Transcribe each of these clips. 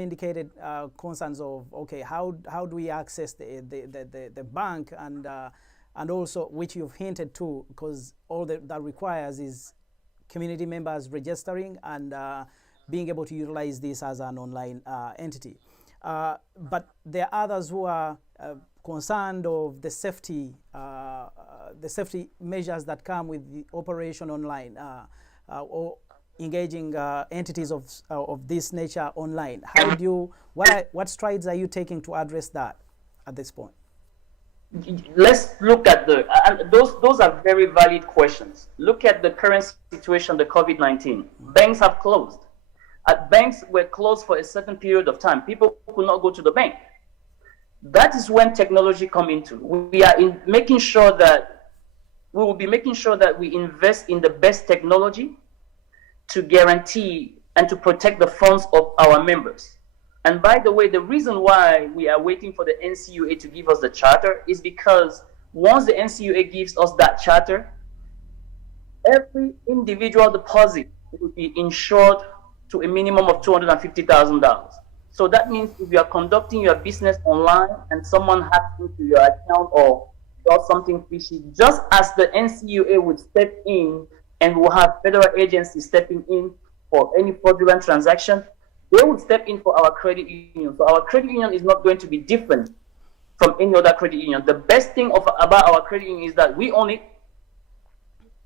indicated concerns of, okay, how do we access the bank, and also, which you've hinted to, because all that requires is community members registering and being able to utilize this as an online entity. But there are others who are concerned of the safety measures that come with the operation online, or engaging entities of this nature online. How do you, what strides are you taking to address that at this point? Let's look at those are very valid questions. Look at the current situation, the COVID-19. Banks have closed. Banks were closed for a certain period of time. People could not go to the bank. That is when technology come into. We are making sure that we will be making sure that we invest in the best technology to guarantee and to protect the funds of our members. And by the way, the reason why we are waiting for the NCUA to give us the charter is because once the NCUA gives us that charter, every individual deposit will be insured to a minimum of $250,000. So that means if you are conducting your business online and someone hacks into your account or does something fishy, just as the NCUA would step in and will have federal agencies stepping in for any fraudulent transaction, they would step in for our credit union. So our credit union is not going to be different from any other credit union. The best thing about our credit union is that we own it,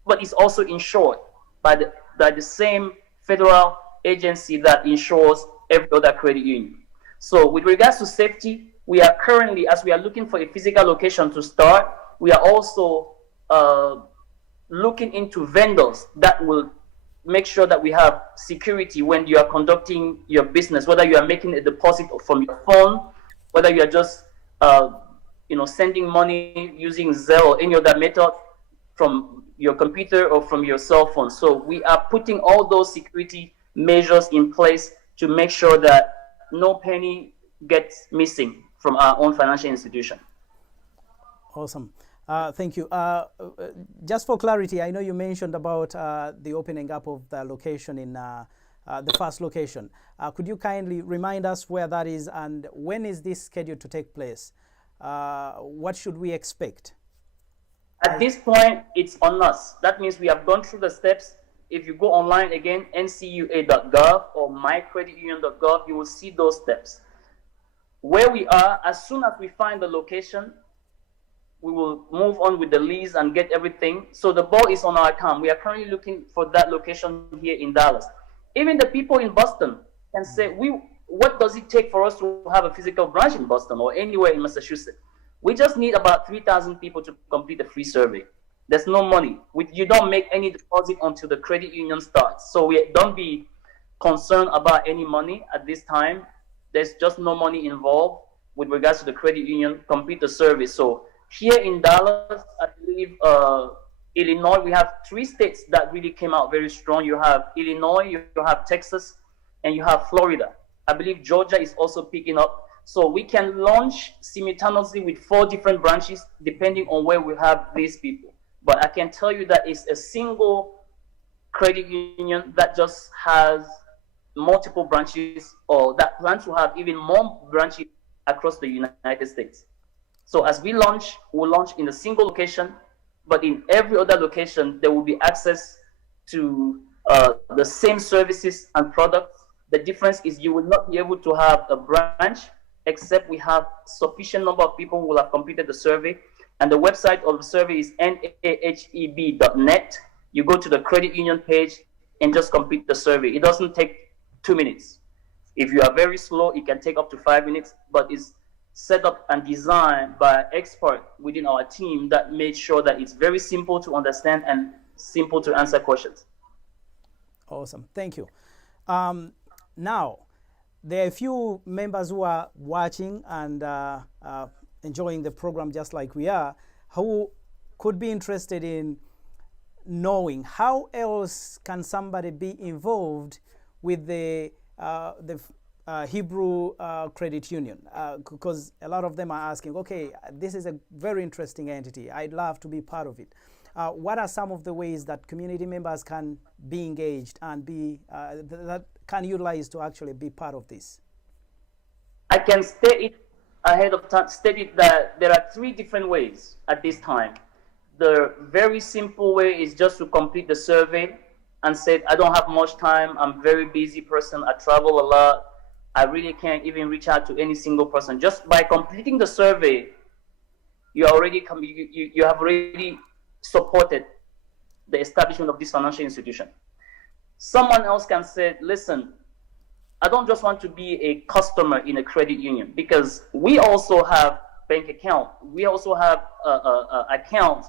but it's also insured by the same federal agency that insures every other credit union. So with regards to safety, we are currently, as we are looking for a physical location to start, we are also looking into vendors that will make sure that we have security when you are conducting your business, whether you are making a deposit from your phone, whether you are just sending money using Zelle or any other method from your computer or from your cell phone. So we are putting all those security measures in place to make sure that no penny gets missing from our own financial institution. Awesome. Thank you. Just for clarity, I know you mentioned about the opening up of the location in the first location. Could you kindly remind us where that is and when is this scheduled to take place? What should we expect? At this point, it's on us. That means we have gone through the steps. If you go online again, ncua.gov or mycreditunion.gov, you will see those steps. Where we are, as soon as we find the location, we will move on with the lease and get everything. So the ball is on our account. We are currently looking for that location here in Dallas. Even the people in Boston can say, what does it take for us to have a physical branch in Boston or anywhere in Massachusetts? We just need about 3,000 people to complete a free survey. There's no money. You don't make any deposit until the credit union starts. So don't be concerned about any money at this time. There's just no money involved with regards to the credit union. Complete the survey. So here in Dallas, I believe Illinois, we have 3 states that really came out very strong. You have Illinois, you have Texas, and you have Florida. I believe Georgia is also picking up. So we can launch simultaneously with 4 different branches depending on where we have these people. But I can tell you that it's a single credit union that just has multiple branches or that plans to have even more branches across the United States. So as we launch, we'll launch in a single location, but in every other location, there will be access to the same services and products. The difference is you will not be able to have a branch except we have sufficient number of people who will have completed the survey. And the website of the survey is naheb.net. You go to the credit union page and just complete the survey. It doesn't take 2 minutes. If you are very slow, it can take up to 5 minutes, but it's set up and designed by experts within our team that made sure that it's very simple to understand and simple to answer questions. Awesome. Thank you. Now, there are a few members who are watching and enjoying the program just like we are, who could be interested in knowing how else can somebody be involved with the Hebrew Credit Union, because a lot of them are asking, okay, this is a very interesting entity. I'd love to be part of it. What are some of the ways that community members can be engaged and be that can utilize to actually be part of this? I can state it ahead of time, state it that there are three different ways at this time. The very simple way is just to complete the survey and say, I don't have much time, I'm a very busy person, I travel a lot, I really can't even reach out to any single person. Just by completing the survey, you have already supported the establishment of this financial institution. Someone else can say, listen, I don't just want to be a customer in a credit union, because we also have bank account. We also have accounts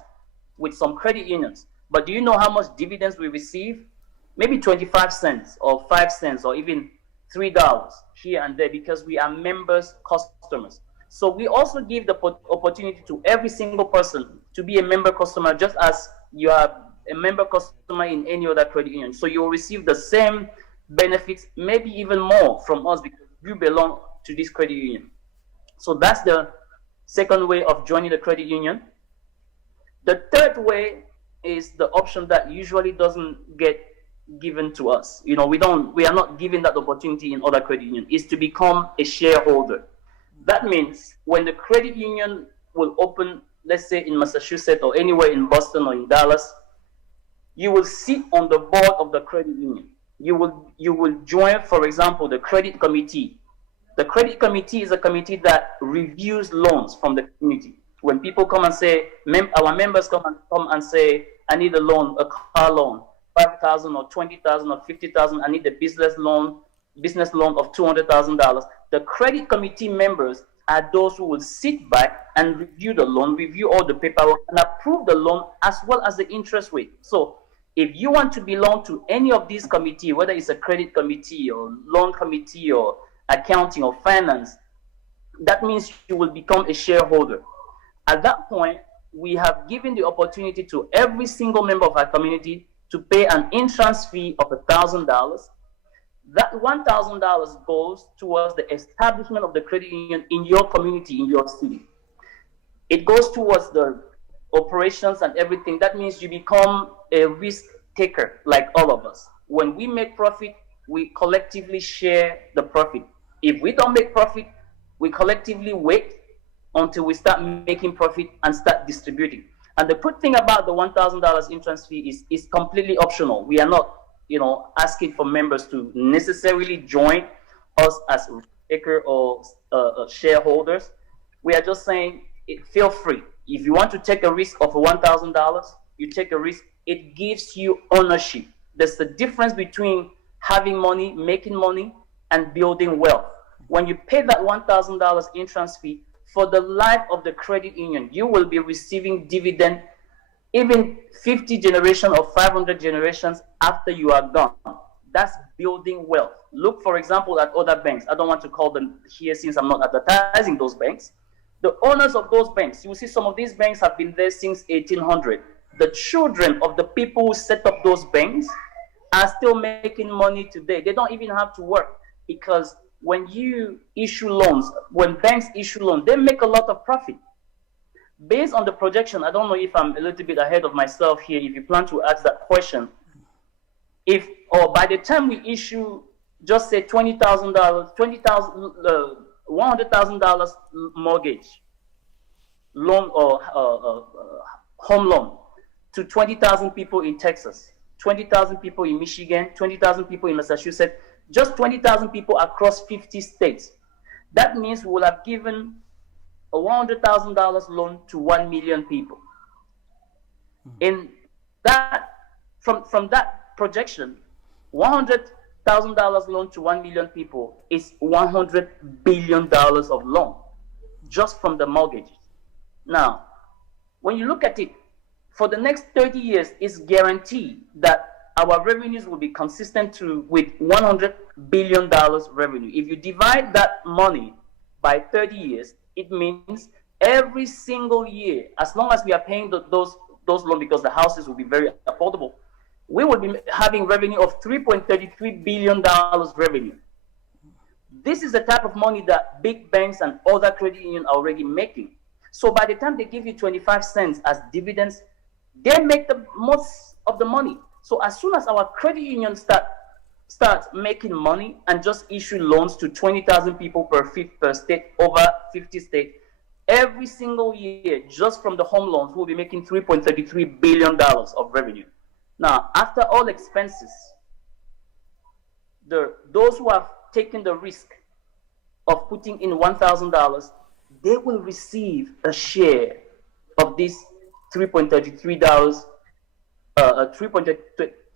with some credit unions. But do you know how much dividends we receive? Maybe 25 cents or 5 cents or even $3 here and there, because we are members, customers. So we also give the opportunity to every single person to be a member customer, just as you are a member customer in any other credit union. So you will receive the same benefits, maybe even more from us, because you belong to this credit union. So that's the second way of joining the credit union. The third way is the option that usually doesn't get given to us. We are not given that opportunity in other credit unions, is to become a shareholder. That means when the credit union will open, let's say in Massachusetts or anywhere in Boston or in Dallas, you will sit on the board of the credit union. You will join, for example, the credit committee. The credit committee is a committee that reviews loans from the community. When people come and say, our members come and say, I need a loan, a car loan, 5,000 or 20,000 or 50,000. I need a business loan of $200,000. The credit committee members are those who will sit back and review the loan, review all the paperwork, and approve the loan as well as the interest rate. So if you want to belong to any of these committees, whether it's a credit committee or loan committee or accounting or finance, that means you will become a shareholder. At that point, we have given the opportunity to every single member of our community to pay an entrance fee of $1,000. That $1,000 goes towards the establishment of the credit union in your community, in your city. It goes towards the operations and everything. That means you become a risk taker like all of us. When we make profit, we collectively share the profit. If we don't make profit, we collectively wait until we start making profit and start distributing. And the good thing about the $1,000 entrance fee is completely optional. We are not, asking for members to necessarily join us as taker or shareholders. We are just saying, feel free. If you want to take a risk of $1,000, you take a risk. It gives you ownership. There's the difference between having money, making money, and building wealth. When you pay that $1,000 entrance fee, for the life of the credit union, you will be receiving dividend even 50 generations or 500 generations after you are gone. That's building wealth. Look, for example, at other banks. I don't want to call them here since I'm not advertising those banks. The owners of those banks, you will see some of these banks have been there since 1800. The children of the people who set up those banks are still making money today. They don't even have to work, because when you issue loans, when banks issue loans, they make a lot of profit. Based on the projection, I don't know if I'm a little bit ahead of myself here, if you plan to ask that question, by the time we issue, just say $20,000, $100,000 mortgage loan or home loan to 20,000 people in Texas, 20,000 people in Michigan, 20,000 people in Massachusetts, just 20,000 people across 50 states. That means we will have given a $100,000 loan to 1 million people. In that, from that projection, $100,000 loan to 1 million people is $100 billion of loan, just from the mortgages. Now, when you look at it, for the next 30 years, it's guaranteed that our revenues will be consistent with $100 billion revenue. If you divide that money by 30 years, it means every single year, as long as we are paying those loans, because the houses will be very affordable, we will be having revenue of $3.33 billion revenue. This is the type of money that big banks and other credit unions are already making. So by the time they give you 25 cents as dividends, they make the most of the money. So as soon as our credit unions start start making money and just issue loans to 20,000 people per state, over 50 states, every single year, just from the home loans, we'll be making $3.33 billion of revenue. Now, after all expenses, those who have taken the risk of putting in $1,000, they will receive a share of this $3.33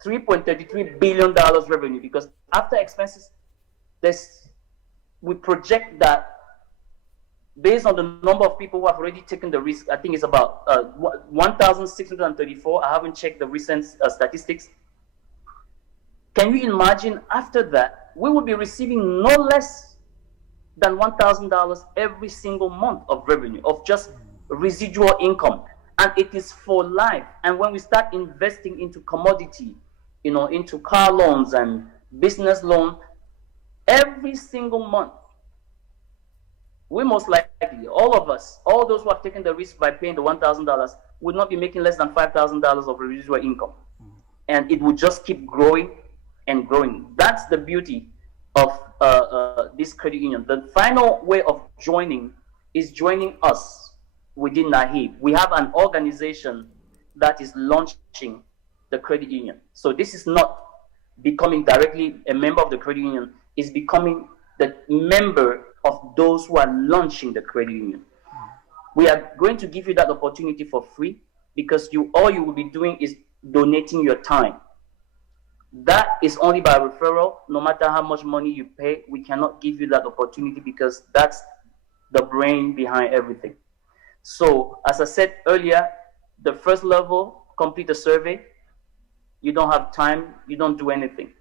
$3.33 billion revenue, because after expenses, we project that based on the number of people who have already taken the risk, I think it's about 1,634. I haven't checked the recent statistics. Can you imagine after that, we will be receiving no less than $1,000 every single month of revenue, of just residual income. And it is for life. And when we start investing into commodity, into car loans and business loan, every single month, we most likely, all of us, all those who have taken the risk by paying the $1,000, would not be making less than $5,000 of residual income. And it would just keep growing and growing. That's the beauty of this credit union. The final way of joining is joining us within NAHIB. We have an organization that is launching the credit union. So this is not becoming directly a member of the credit union, it's becoming the member of those who are launching the credit union. We are going to give you that opportunity for free, because all you will be doing is donating your time. That is only by referral. No matter how much money you pay, we cannot give you that opportunity, because that's the brain behind everything. So, as I said earlier, the first level, complete a survey. You don't have time, you don't do anything.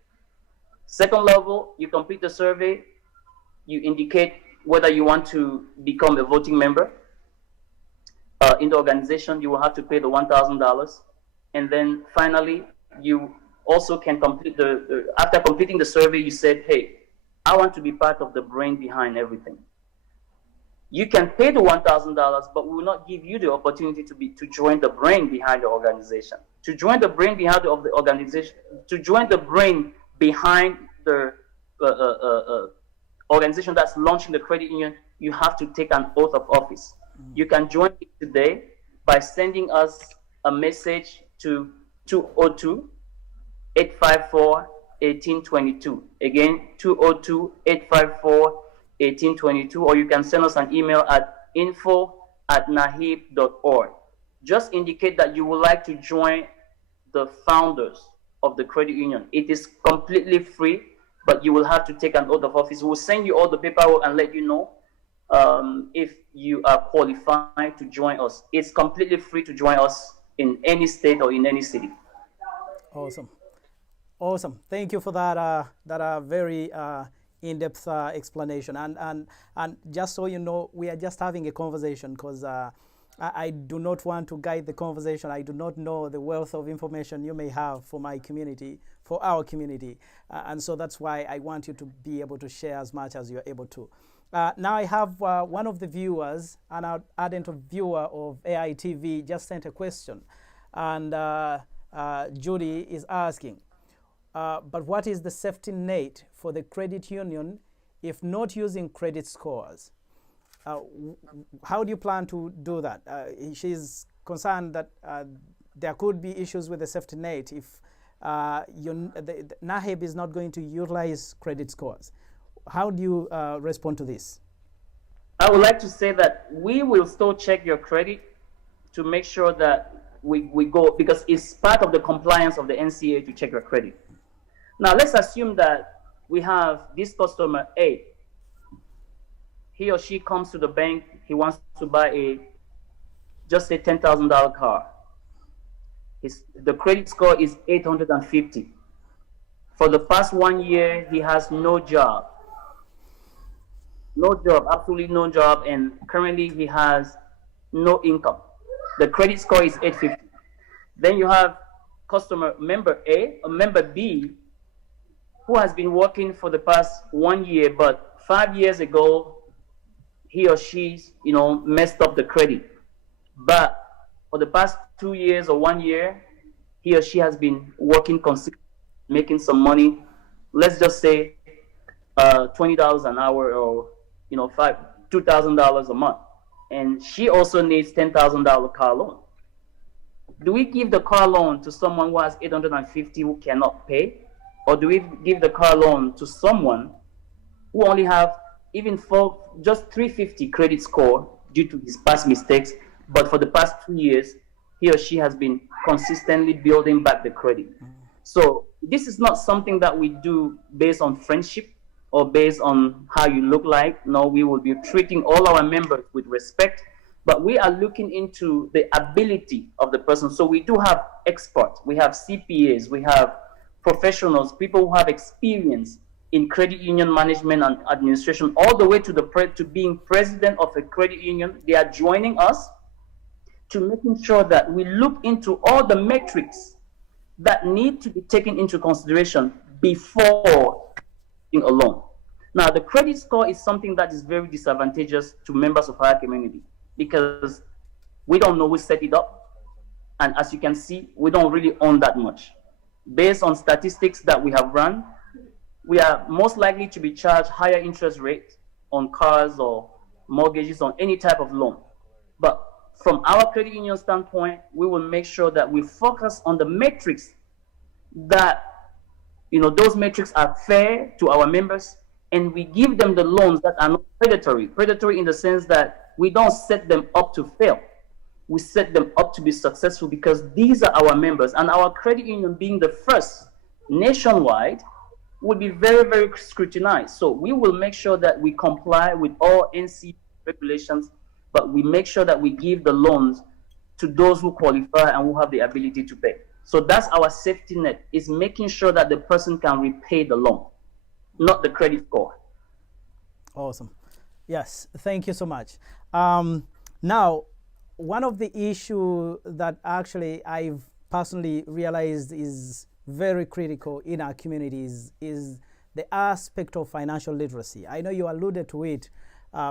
Second level, you complete the survey, you indicate whether you want to become a voting member. In the organization, you will have to pay the $1,000. And then finally, you also can complete after completing the survey, you said, hey, I want to be part of the brain behind everything. You can pay the $1,000, but we will not give you the opportunity to join the brain behind the organization. To join the brain behind the organization, to join the brain behind the organization that's launching the credit union, you have to take an oath of office. You can join it today by sending us a message to 202-854-1822. Again, 202-854-1822, or you can send us an email at info@nahib.org. Just indicate that you would like to join the founders of the credit union. It is completely free, but you will have to take an oath of office. We'll send you all the paperwork and let you know if you are qualified to join us. It's completely free to join us in any state or in any city. Awesome. Thank you for that very in-depth explanation. And just so you know, we are just having a conversation, because I do not want to guide the conversation. I do not know the wealth of information you may have for my community, for our community. And so that's why I want you to be able to share as much as you're able to. Now I have one of the viewers, an ardent viewer of AITV, just sent a question. And Judy is asking, but what is the safety net for the credit union if not using credit scores? How do you plan to do that? She's concerned that there could be issues with the safety net if the NAHIB is not going to utilize credit scores. How do you respond to this? I would like to say that we will still check your credit to make sure that we go, because it's part of the compliance of the NCA to check your credit. Now, let's assume that we have this customer A. He or she comes to the bank, he wants to buy just a $10,000 car. The credit score is 850. For the past 1 year, he has no job. No job, absolutely no job, and currently he has no income. The credit score is 850. Then you have customer member A or member B who has been working for the past 1 year, but 5 years ago, he or she, messed up the credit. But for the past 2 years or 1 year, he or she has been working consistently, making some money, let's just say $20 an hour, or $2,000 a month, and she also needs $10,000 car loan. Do we give the car loan to someone who has 850 who cannot pay, or do we give the car loan to someone who only have even for just 350 credit score due to his past mistakes, but for the past 2 years he or she has been consistently building back the credit? So this is not something that we do based on friendship or based on how you look like. No, we will be treating all our members with respect, but we are looking into the ability of the person. So we do have experts, we have CPAs, we have professionals, people who have experience in credit union management and administration, all the way to to being president of a credit union. They are joining us to making sure that we look into all the metrics that need to be taken into consideration before taking a loan. Now, the credit score is something that is very disadvantageous to members of our community because we don't know who set it up. And as you can see, we don't really own that much. Based on statistics that we have run, we are most likely to be charged higher interest rates on cars or mortgages on any type of loan. But from our credit union standpoint, we will make sure that we focus on the metrics that, those metrics are fair to our members, and we give them the loans that are not predatory. Predatory in the sense that we don't set them up to fail. We set them up to be successful because these are our members, and our credit union being the first nationwide would be very, very scrutinized. So we will make sure that we comply with all NC regulations, but we make sure that we give the loans to those who qualify and who have the ability to pay. So that's our safety net, is making sure that the person can repay the loan, not the credit score. Awesome. Yes, thank you so much. Now, one of the issues that actually I've personally realized is very critical in our communities is the aspect of financial literacy. I know you alluded to it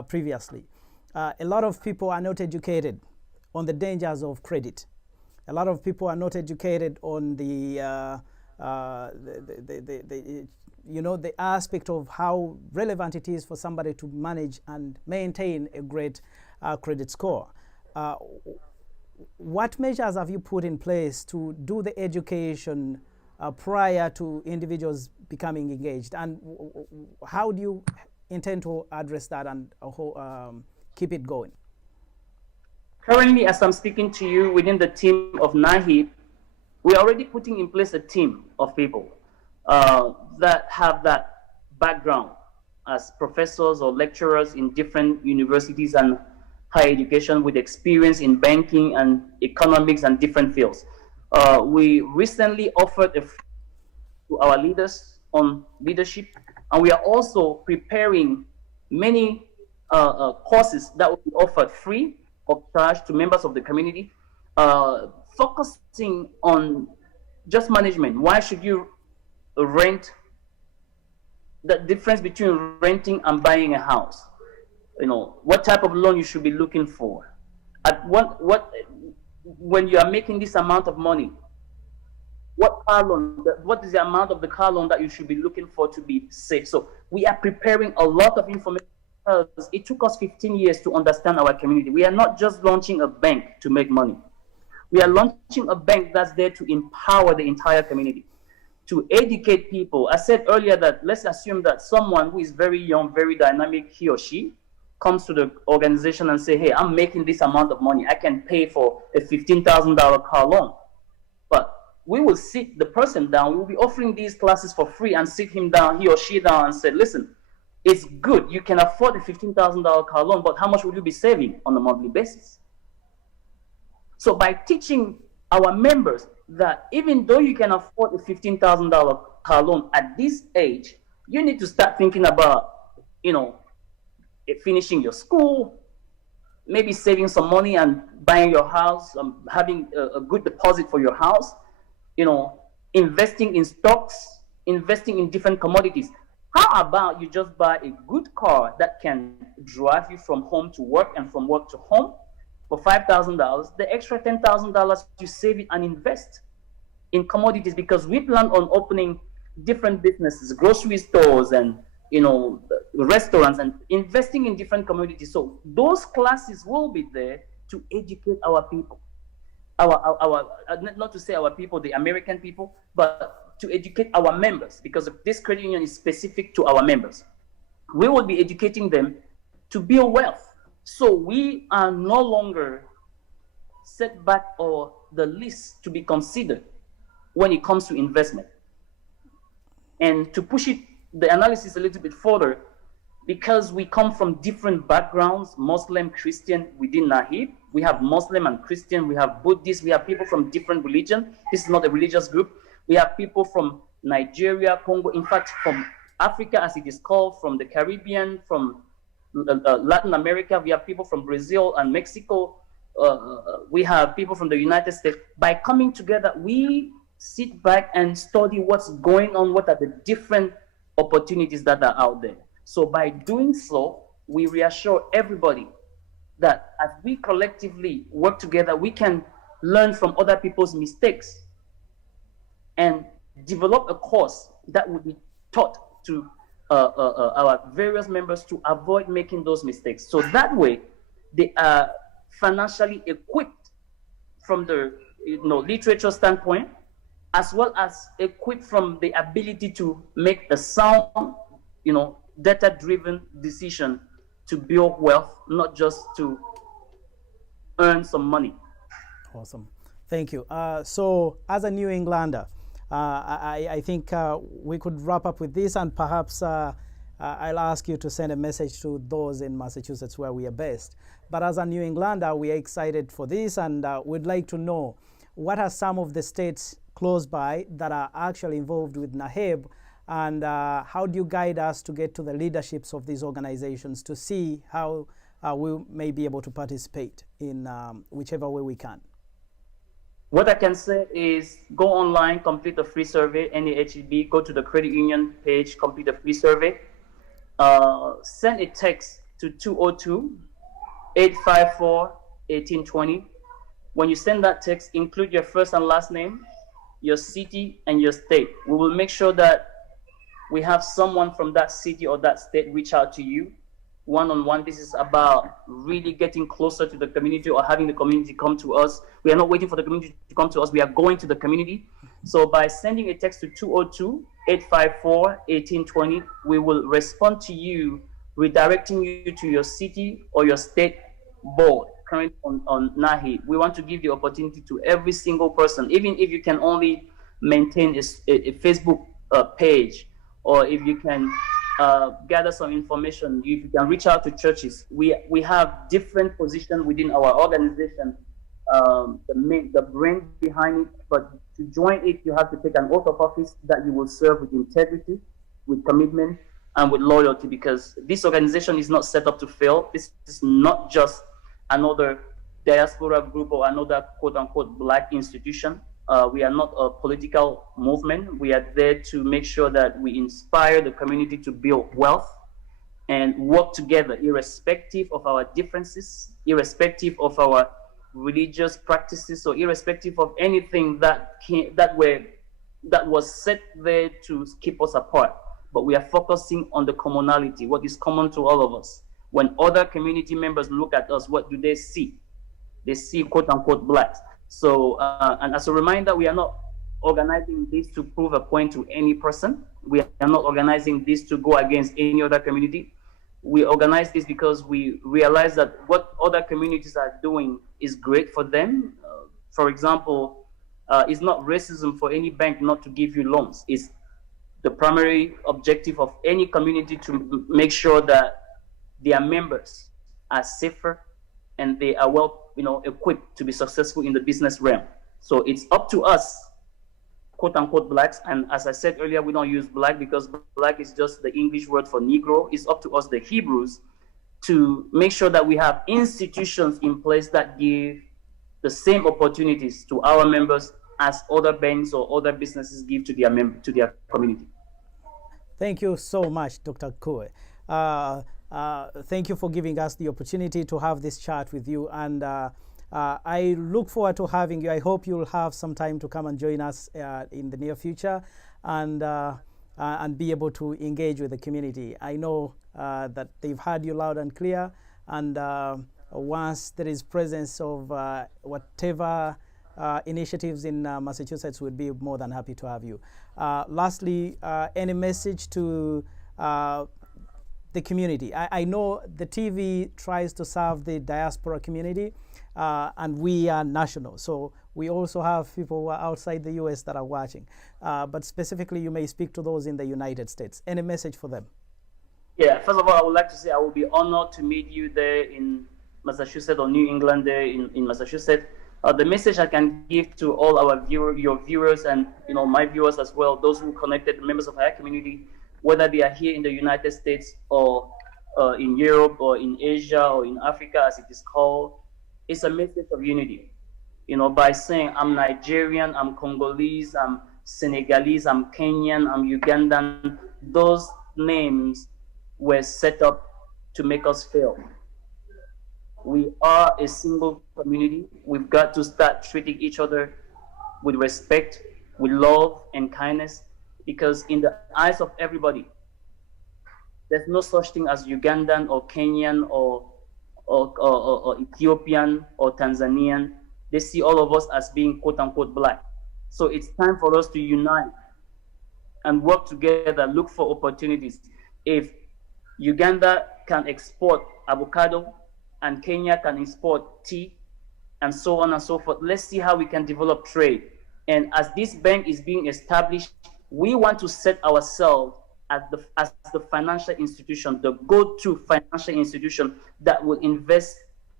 previously. A lot of people are not educated on the dangers of credit. A lot of people are not educated on the aspect of how relevant it is for somebody to manage and maintain a great credit score. What measures have you put in place to do the education prior to individuals becoming engaged, and how do you intend to address that and keep it going? Currently, as I'm speaking to you, within the team of NAHIP, we're already putting in place a team of people that have that background as professors or lecturers in different universities and higher education with experience in banking and economics and different fields. We recently offered to our leaders on leadership, and we are also preparing many courses that will be offered free of charge to members of the community, focusing on just management. Why should you rent? The difference between renting and buying a house. What type of loan you should be looking for. When you are making this amount of money, what car loan, what is the amount of the car loan that you should be looking for to be safe? So we are preparing a lot of information because it took us 15 years to understand our community. We are not just launching a bank to make money. We are launching a bank that's there to empower the entire community, to educate people. I said earlier that let's assume that someone who is very young, very dynamic, he or she, comes to the organization and say, hey, I'm making this amount of money. I can pay for a $15,000 car loan. But we will sit the person down. We will be offering these classes for free and sit him down, he or she down, and say, listen, it's good. You can afford a $15,000 car loan, but how much will you be saving on a monthly basis? So by teaching our members that even though you can afford a $15,000 car loan at this age, you need to start thinking about, finishing your school, maybe saving some money and buying your house, having a good deposit for your house, investing in stocks, investing in different commodities. How about you just buy a good car that can drive you from home to work and from work to home for $5,000? The extra $10,000, you save it and invest in commodities, because we plan on opening different businesses, grocery stores, and restaurants, and investing in different communities. So those classes will be there to educate our people, our not to say our people, the American people, but to educate our members, because this credit union is specific to our members. We will be educating them to build wealth. So we are no longer set back or the least to be considered when it comes to investment. And to push the analysis a little bit further, because we come from different backgrounds, Muslim, Christian, within Nahib, we have Muslim and Christian, we have Buddhist, we have people from different religions. This is not a religious group. We have people from Nigeria, Congo, in fact, from Africa, as it is called, from the Caribbean, from Latin America. We have people from Brazil and Mexico. We have people from the United States. By coming together, we sit back and study what's going on, what are the different opportunities that are out there. So by doing so, we reassure everybody that as we collectively work together, we can learn from other people's mistakes and develop a course that will be taught to our various members to avoid making those mistakes. So that way, they are financially equipped from the literature standpoint, as well as equipped from the ability to make a sound, data-driven decision to build wealth, not just to earn some money. Awesome. Thank you. So as a New Englander, I think we could wrap up with this, and perhaps I'll ask you to send a message to those in Massachusetts where we are based. But as a New Englander, we are excited for this, and we'd like to know what are some of the states close by that are actually involved with NAHEB, and how do you guide us to get to the leaderships of these organizations to see how we may be able to participate in whichever way we can? What I can say is go online, complete a free survey, NAHB, go to the credit union page, complete a free survey, send a text to 202-854-1820. When you send that text, include your first and last name, your city, and your state. We will make sure that we have someone from that city or that state reach out to you one-on-one. This is about really getting closer to the community, or having the community come to us. We are not waiting for the community to come to us. We are going to the community. So by sending a text to 202-854-1820, we will respond to you, redirecting you to your city or your state board currently on NAHI. We want to give the opportunity to every single person, even if you can only maintain a Facebook page, or if you can gather some information, if you can reach out to churches. We have different positions within our organization, the brain behind it, but to join it, you have to take an oath of office that you will serve with integrity, with commitment, and with loyalty, because this organization is not set up to fail. This is not just another diaspora group or another quote-unquote black institution. We are not a political movement. We are there to make sure that we inspire the community to build wealth and work together, irrespective of our differences, irrespective of our religious practices, or irrespective of anything that was set there to keep us apart. But we are focusing on the commonality, what is common to all of us. When other community members look at us, what do they see? They see quote-unquote blacks. So, and as a reminder, we are not organizing this to prove a point to any person. We are not organizing this to go against any other community. We organize this because we realize that what other communities are doing is great for them. For example, it's not racism for any bank not to give you loans. It's the primary objective of any community to make sure that their members are safer and they are well equipped to be successful in the business realm. So it's up to us, quote unquote blacks, and as I said earlier, we don't use black because black is just the English word for Negro. It's up to us, the Hebrews, to make sure that we have institutions in place that give the same opportunities to our members as other banks or other businesses give to their community. Thank you so much, Dr. Kue. Thank you for giving us the opportunity to have this chat with you, and I look forward to having you. I hope you'll have some time to come and join us in the near future. and be able to engage with the community. I know that they've heard you loud and clear, and once there is presence of whatever initiatives in Massachusetts, we'd be more than happy to have you. Lastly, any message to the community? I know the TV tries to serve the diaspora community, and we are national. So we also have people who are outside the US that are watching. But specifically, you may speak to those in the United States. Any message for them? Yeah, first of all, I would like to say I will be honored to meet you there in Massachusetts or New England there in Massachusetts. The message I can give to all our your viewers and my viewers as well, those who connected, members of our community, whether they are here in the United States or in Europe or in Asia or in Africa, as it is called, it's a message of unity. By saying I'm Nigerian, I'm Congolese, I'm Senegalese, I'm Kenyan, I'm Ugandan, those names were set up to make us fail. We are a single community. We've got to start treating each other with respect, with love and kindness, because in the eyes of everybody, there's no such thing as Ugandan or Kenyan or Ethiopian or Tanzanian. They see all of us as being quote unquote black. So it's time for us to unite and work together, look for opportunities. If Uganda can export avocado and Kenya can export tea and so on and so forth, let's see how we can develop trade. And as this bank is being established, we want to set ourselves as the financial institution, the go-to financial institution that will invest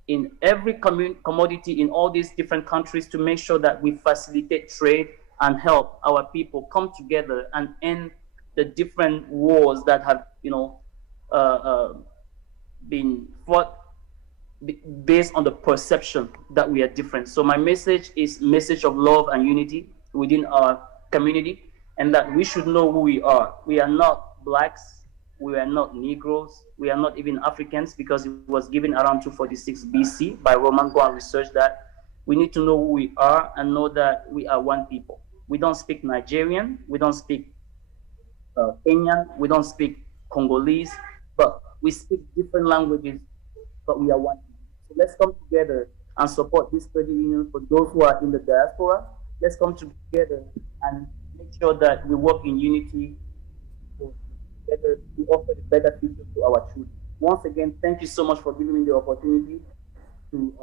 in every commodity in all these different countries to make sure that we facilitate trade and help our people come together and end the different wars that have, been fought based on the perception that we are different. So my message is message of love and unity within our community, and that we should know who we are. We are not blacks, we are not Negroes, we are not even Africans, because it was given around 246 BC by Roman. Go and research that. We need to know who we are and know that we are one people. We don't speak Nigerian, we don't speak Kenyan, we don't speak Congolese, but we speak different languages, but we are one people. So let's come together and support this credit union for those who are in the diaspora. Let's come together and make sure that we work in unity to offer a better future to our children. Once again, thank you so much for giving me the opportunity to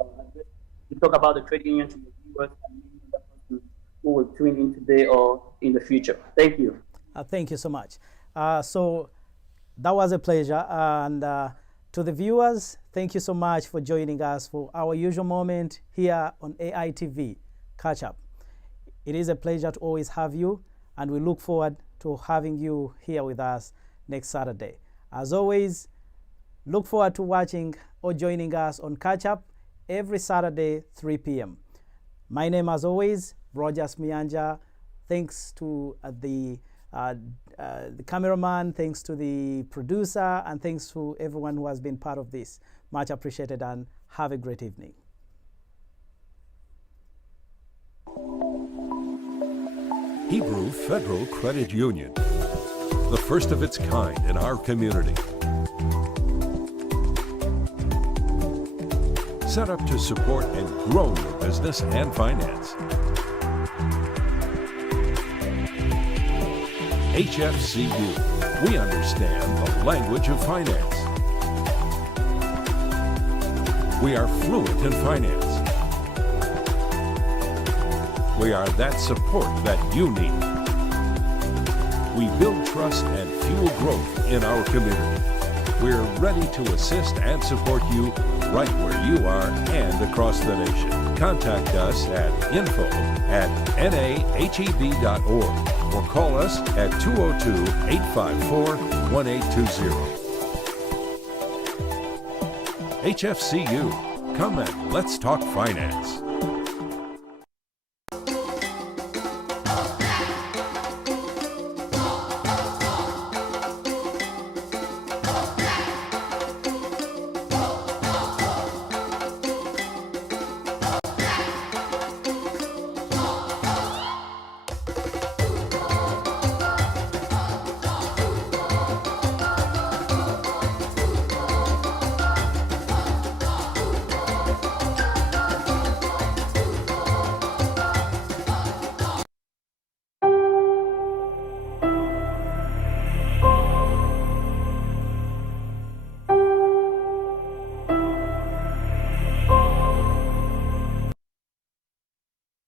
talk about the credit union to the viewers and the person who will tune in today or in the future. Thank you. Thank you so much. So that was a pleasure. And to the viewers, thank you so much for joining us for our usual moment here on AITV Catch Up. It is a pleasure to always have you, and we look forward to having you here with us next Saturday. As always, look forward to watching or joining us on Catch Up every Saturday, 3 p.m. My name, as always, Rogers Mianja. Thanks to the cameraman, thanks to the producer, and thanks to everyone who has been part of this. Much appreciated, and have a great evening. Hebrew Federal Credit Union, the first of its kind in our community. Set up to support and grow your business and finance. HFCU, we understand the language of finance. We are fluent in finance. We are that support that you need. We build trust and fuel growth in our community. We're ready to assist and support you right where you are and across the nation. Contact us at info@naheb.org or call us at 202-854-1820. HFCU, come and let's talk finance.